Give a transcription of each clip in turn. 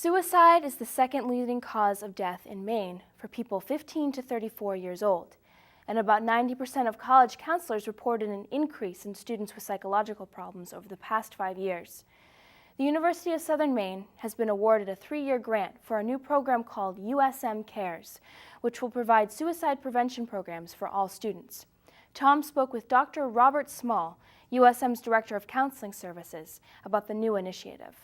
Suicide is the second leading cause of death in Maine for people 15 to 34 years old, and about 90% of college counselors reported an increase in students with psychological problems over the past 5 years. The University of Southern Maine has been awarded a 3-year grant for a new program called USM Cares, which will provide suicide prevention programs for all students. Tom spoke with Dr. Robert Small, USM's Director of Counseling Services, about the new initiative.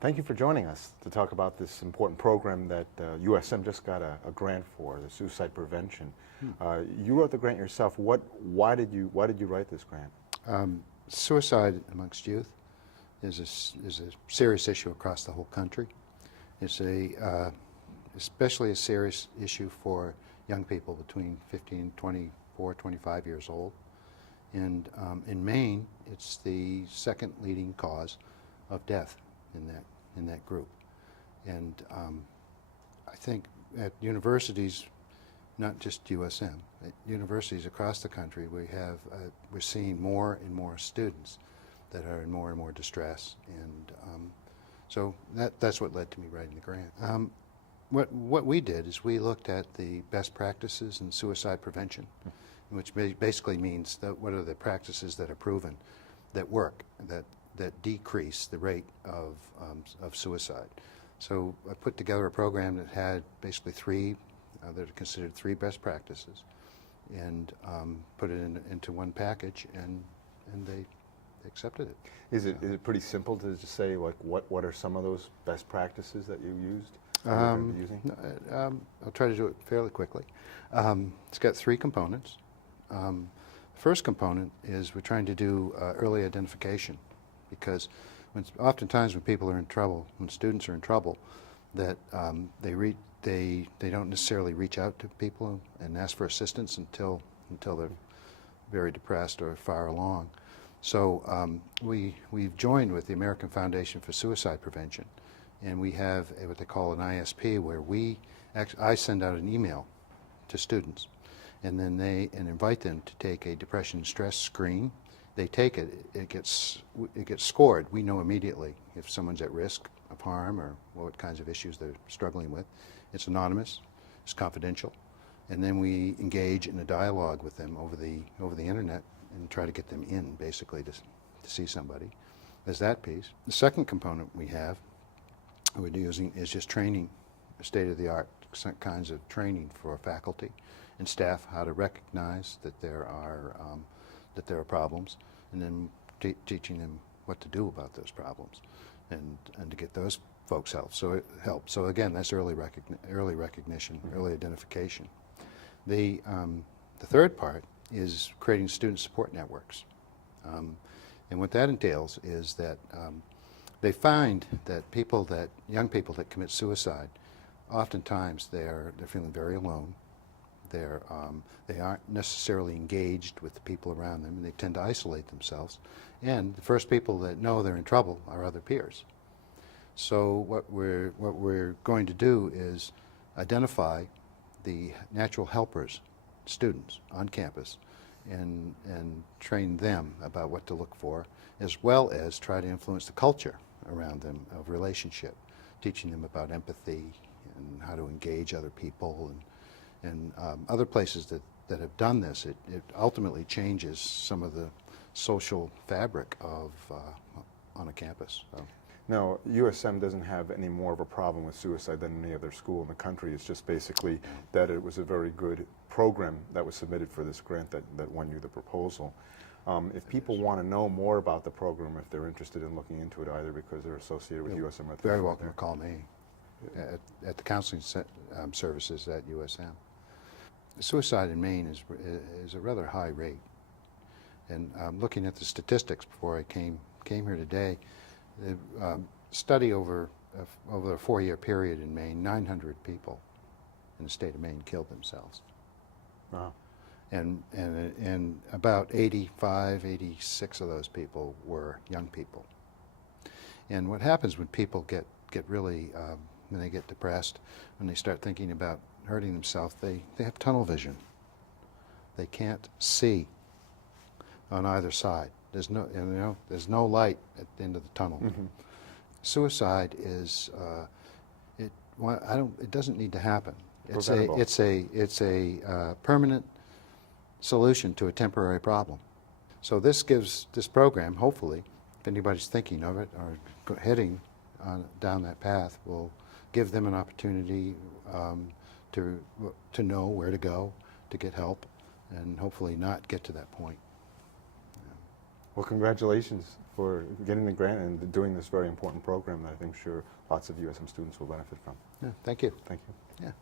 Thank you for joining us to talk about this important program that USM just got a grant for, the suicide prevention. You wrote the grant yourself. Why did you write this grant? Suicide amongst youth is a serious issue across the whole country. It's especially a serious issue for young people between 15, 24, 25 years old. And in Maine, it's the second leading cause of death in that group. And I think at universities, not just USM, at universities across the country, we're seeing more and more students that are in more and more distress, and so that's what led to me writing the grant. What we did is we looked at the best practices in suicide prevention, which basically means that what are the practices that are proven, that work, that decrease the rate of suicide. So I put together a program that had basically three that are considered 3 best practices, and put it into one package, and they accepted it. Is it pretty simple to just say, like, what are some of those best practices that you used? I'll try to do it fairly quickly. It's got 3 components. The first component is we're trying to do early identification, because oftentimes when people are in trouble, when students are in trouble, that they don't necessarily reach out to people and ask for assistance until they're very depressed or far along. So we've joined with the American Foundation for Suicide Prevention, and we have what they call an ISP, where I send out an email to students, and then invite them to take a depression and stress screen. They take it, it gets scored. We know immediately if someone's at risk of harm or what kinds of issues they're struggling with. It's anonymous, it's confidential, and then we engage in a dialogue with them over the internet and try to get them in, basically, to see somebody. There's that piece. The second component we're using is just training, state-of-the-art kinds of training for faculty and staff, how to recognize that there are problems, and then teaching them what to do about those problems, and to get those folks help. So again, that's early recognition, early identification. The third part is creating student support networks, and what that entails is that they find that young people that commit suicide, oftentimes they're feeling very alone. They aren't necessarily engaged with the people around them, and they tend to isolate themselves. And the first people that know they're in trouble are other peers. So what we're going to do is identify the natural helpers, students on campus, and train them about what to look for, as well as try to influence the culture around them of relationship, teaching them about empathy and how to engage other people, and other places that have done this. It ultimately changes some of the social fabric on a campus. So. Now, USM doesn't have any more of a problem with suicide than any other school in the country. It's just basically that it was a very good program that was submitted for this grant that won you the proposal. If people want to know more about the program, if they're interested in looking into it, either because they're associated with USM or very welcome to call me at the counseling services at USM. Suicide in Maine is a rather high rate, and looking at the statistics before I came here today, the study over a 4-year period in Maine, 900 people in the state of Maine killed themselves. Wow. And about 85, 86 of those people were young people. And what happens when people get really, when they get depressed, when they start thinking about hurting themselves, they have tunnel vision. They can't see on either side. There's no light at the end of the tunnel. Mm-hmm. suicide is, it doesn't need to happen. Preventable. It's a permanent solution to a temporary problem. So this program, hopefully, if anybody's thinking of it or heading down that path, will give them an opportunity to know where to go to get help, and hopefully not get to that point. Well, congratulations for getting the grant and doing this very important program that I think sure lots of USM students will benefit from. Yeah, thank you. Thank you. Yeah.